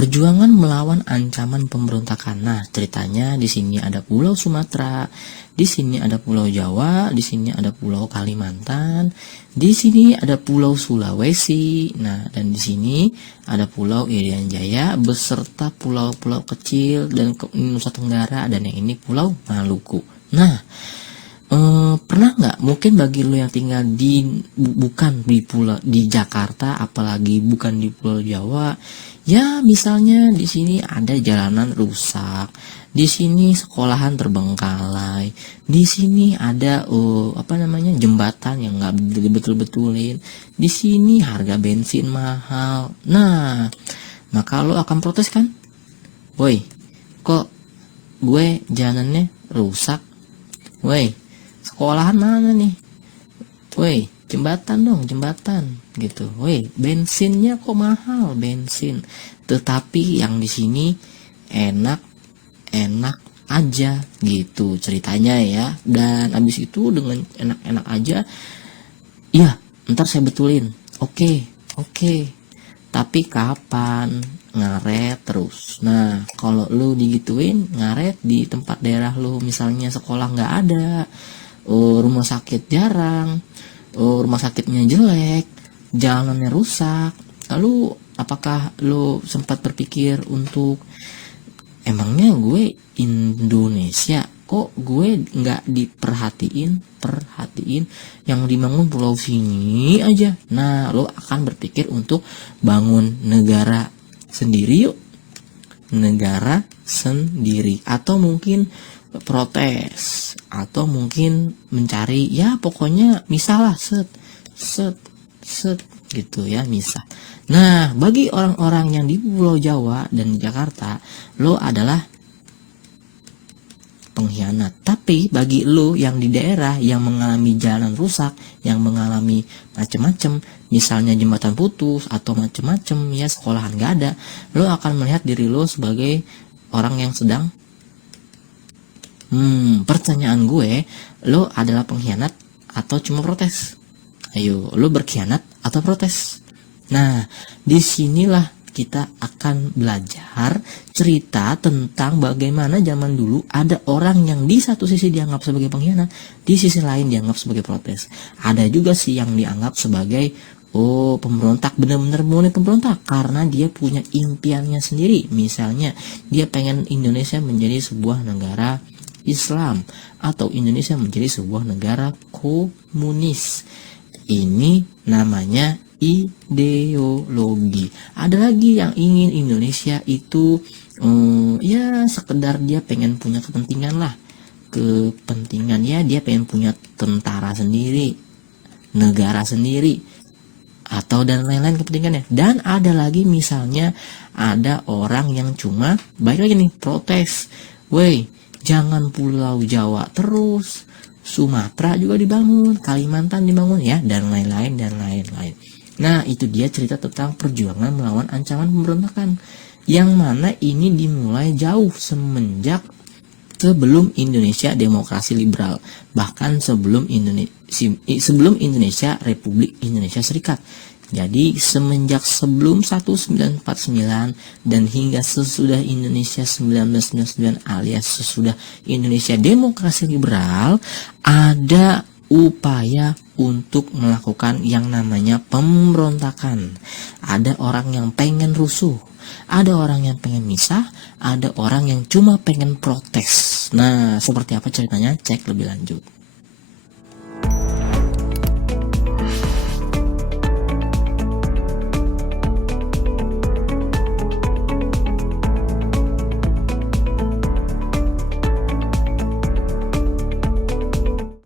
Perjuangan melawan ancaman pemberontakan. Nah, ceritanya di sini ada Pulau Sumatera, di sini ada Pulau Jawa, di sini ada Pulau Kalimantan, di sini ada Pulau Sulawesi. Nah, dan di sini ada Pulau Irian Jaya beserta pulau-pulau kecil dan Nusa Tenggara, dan yang ini Pulau Maluku. Nah, pernah nggak, mungkin bagi lo yang tinggal bukan di pulau di Jakarta, apalagi bukan di Pulau Jawa, ya misalnya di sini ada jalanan rusak, di sini sekolahan terbengkalai, di sini ada jembatan yang nggak betul-betulin, di sini harga bensin mahal. Nah, maka lo akan protes kan? Woi, kok gue jalanannya rusak? Woi, sekolahan mana nih? Woi, jembatan dong, jembatan gitu. Woi, bensinnya kok mahal, bensin. Tetapi yang di sini enak-enak aja gitu ceritanya ya. Dan abis itu dengan enak-enak aja, iya, ntar saya betulin. Oke. Tapi kapan? Ngaret terus. Nah, kalau lu digituin ngaret di tempat daerah lu, misalnya sekolah nggak ada, rumah sakit jarang, rumah sakitnya jelek, jalannya rusak, lalu apakah lu sempat berpikir untuk, emangnya gue Indonesia kok gue nggak diperhatiin yang dibangun pulau sini aja? Nah, lo akan berpikir untuk bangun negara sendiri yuk, negara sendiri, atau mungkin protes, atau mungkin mencari, ya pokoknya misal lah, set gitu ya, misal. Nah, bagi orang-orang yang di Pulau Jawa dan di Jakarta, lo adalah pengkhianat. Tapi bagi lo yang di daerah yang mengalami jalan rusak, yang mengalami macam-macam, misalnya jembatan putus atau macam-macam ya, sekolahan gak ada, lo akan melihat diri lo sebagai orang yang sedang pertanyaan gue, lo adalah pengkhianat atau cuma protes? Ayo, lo berkhianat atau protes? Nah, disinilah kita akan belajar cerita tentang bagaimana zaman dulu ada orang yang di satu sisi dianggap sebagai pengkhianat, di sisi lain dianggap sebagai protes. Ada juga sih yang dianggap sebagai pemberontak, benar-benar murni pemberontak karena dia punya impiannya sendiri. Misalnya dia pengen Indonesia menjadi sebuah negara Islam atau Indonesia menjadi sebuah negara komunis. Ini namanya ideologi. Ada lagi yang ingin Indonesia itu ya sekedar dia pengen punya kepentingan lah, kepentingan ya, dia pengen punya tentara sendiri, negara sendiri, atau dan lain-lain kepentingannya. Dan ada lagi misalnya ada orang yang cuma baik lagi nih protes, woi jangan Pulau Jawa terus, Sumatera juga dibangun, Kalimantan dibangun ya, dan lain-lain. Nah, itu dia cerita tentang perjuangan melawan ancaman pemberontakan, yang mana ini dimulai jauh semenjak sebelum Indonesia demokrasi liberal, bahkan sebelum Indonesia Republik Indonesia Serikat. Jadi semenjak sebelum 1949 dan hingga sesudah Indonesia 1999 alias sesudah Indonesia demokrasi liberal, ada upaya untuk melakukan yang namanya pemberontakan. Ada orang yang pengen rusuh, ada orang yang pengen misah, ada orang yang cuma pengen protes. Nah, seperti apa ceritanya? Cek lebih lanjut.